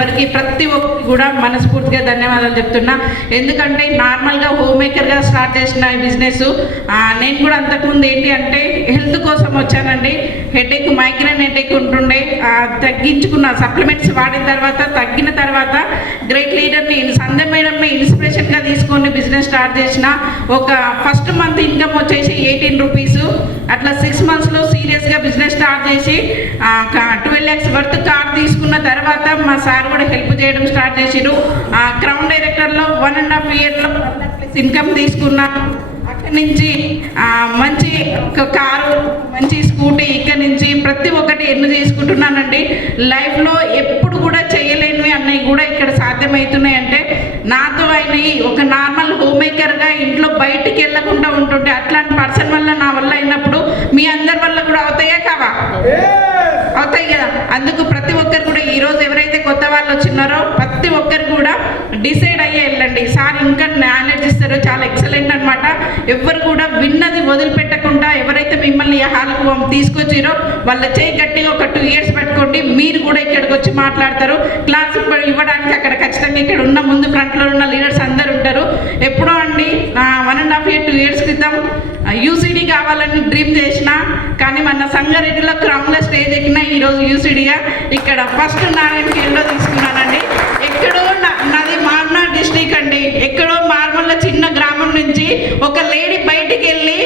వరకు ప్రతి ఒక్కరికి కూడా మనస్ఫూర్తిగా ధన్యవాదాలు చెప్తున్నా. ఎందుకంటే నార్మల్గా హోమ్ మేకర్గా స్టార్ట్ చేసిన ఈ బిజినెస్ నేను కూడా అంతకుముందు ఏంటి అంటే హెల్త్ కోసం వచ్చానండి. హెడేక్, మైగ్రేన్ హెడేక్ ఉంటుండే, తగ్గించుకున్న సప్లిమెంట్స్ వాడిన తర్వాత తగ్గిన తర్వాత గ్రేట్ లీడర్ని సంధ్య మేడంని ఇన్స్పిరేషన్గా తీసుకొని బిజినెస్ స్టార్ట్ చేసిన. ఒక ఫస్ట్ మంత్ ఇన్కమ్ వచ్చేసి 18 రూపీస్. అట్లా 6 మంత్స్లో సీరియస్గా బిజినెస్ స్టార్ట్ చేసి 12 lakhs వర్త్ కార్ తీసుకున్న తర్వాత మా సార్ కూడా హెల్ప్ చేయడం స్టార్ట్ చేసిరు. క్రౌన్ డైరెక్టర్లో 1.5 yearలో ఇన్కమ్ తీసుకున్నా. అక్కడి నుంచి మంచి కారు, మంచి స్కూటీ, ఇక్కడి నుంచి ప్రతి ఒక్కటి ఎన్ను చేసుకుంటున్నానండి. లైఫ్లో ఎప్పుడు కూడా చేయలేనివి అన్నవి కూడా ఇక్కడ సాధ్యమవుతున్నాయి. అంటే నాతో అయినవి ఒక నార్మల్ హోమ్ మేకర్గా ఇంట్లో బయటికి వెళ్ళకుండా ఉంటుంటే అట్లాంటి పర్సన్ వల్ల నా వల్ల అయినప్పుడు మీ అందరి వల్ల కూడా అవుతాయా కావా? అవుతాయి కదా. అందుకు ప్రతి ఒక్కరు కూడా ఈరోజు ఎవరైతే కొత్త వాళ్ళు వచ్చినారో ప్రతి ఒక్కరు కూడా డిసైడ్ అయ్యే వెళ్ళండి. సార్ ఇంకా నాలెడ్జ్ ఇస్తారో చాలా ఎక్సలెంట్ అనమాట. ఎవరు కూడా విన్నది వదిలిపెట్టకుండా ఎవరైతే మిమ్మల్ని హాల్కు తీసుకొచ్చిరో వాళ్ళ చేయి గట్టిగా ఒక 2 years పెట్టుకోండి. మీరు కూడా ఇక్కడికి వచ్చి మాట్లాడతారు. క్లాస్ ఇవ్వడానికి అక్కడ ఖచ్చితంగా ఇక్కడ ఉన్న ముందు ఫ్రంట్లో ఉన్న లీడర్స్ అందరు ఉంటారు. ఎప్పుడో అండి 1.5 year 2 years క్రితం యూసీడీ కావాలని డ్రీమ్ చేసిన, కానీ మన సంగారెడ్డిలో క్రౌన్లో స్టేజ్ ఎక్కిన ఈరోజు యూసీడీగా ఇక్కడ ఫస్ట్ నారాయణఖేడ్లో తీసుకున్నానండి. ఎక్కడో నాది మార్మల్ డిస్ట్రిక్ట్ అండి. ఎక్కడో మార్మల్లో చిన్న గ్రామం నుంచి ఒక లేడీ బయటికి వెళ్ళి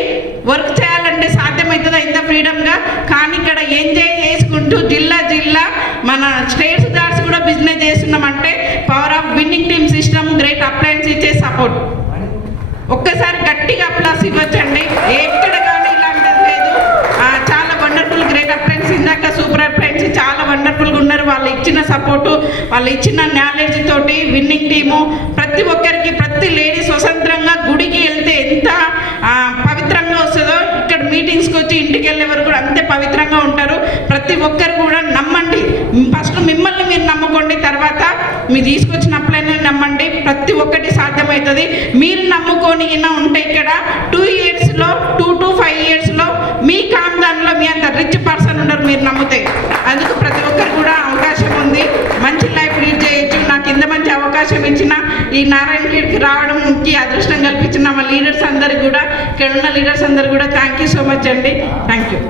వర్క్ చేయాలంటే సాధ్యమవుతుందా ఇంత ఫ్రీడమ్గా? కానీ ఇక్కడ ఎంజాయ్ చేసుకుంటూ జిల్లా మన స్టేట్స్ దాట్స్ కూడా బిజినెస్ చేస్తున్నామంటే power of winning team system, great appliances ఇచ్చే సపోర్ట్. ఒక్కసారి గట్టిగా అప్లాస్ ఇవ్వచ్చండి. ఎక్కడ కానీ ఇలాంటిది లేదు. చాలా వండర్ఫుల్ గ్రేట్ అప్లయన్స్, ఇందాక సూపర్ అప్లయన్స్ చాలా వండర్ఫుల్గా ఉన్నారు. వాళ్ళు ఇచ్చిన సపోర్టు, వాళ్ళు ఇచ్చిన నాలెడ్జ్ తోటి విన్నింగ్ టీము ప్రతి ఒక్కరికి, ప్రతి లేడీ స్వతంత్రంగా గుడికి వెళ్తే ఎంత పవిత్రంగా వస్తుందో ఇక్కడ మీటింగ్స్కి వచ్చి ఇంటికి వెళ్ళే వరకు కూడా అంతే పవిత్రంగా ఉంటారు. ప్రతి ఒక్కరు కూడా నమ్మండి. ఫస్ట్ మిమ్మల్ని మీరు నమ్ముకోండి, తర్వాత మీరు తీసుకొచ్చిన అప్లైనే నమ్మండి. ప్రతి ఒక్కటి సాధ్యమవుతుంది. మీరు నమ్ముకొని ఉంటే ఇక్కడ 2 yearsలో 2 to 5 yearsలో మీ కామ్దాన్లో మీ అంత రిచ్ పర్సన్ ఉండరు మీరు నమ్మితే. అందుకు ప్రతి ఒక్కరు కూడా అవకాశం ఉంది, మంచి లైఫ్ లీడ్ చేయొచ్చు. నాకు ఇంత మంచి అవకాశం ఇచ్చిన ఈ నారాయణఖేడ్కి రావడంకి అదృష్టం కల్పించిన మా లీడర్స్ అందరికి కూడా, ఇక్కడ ఉన్న లీడర్స్ అందరు కూడా థ్యాంక్ యూ సో మచ్ అండి. Thank you.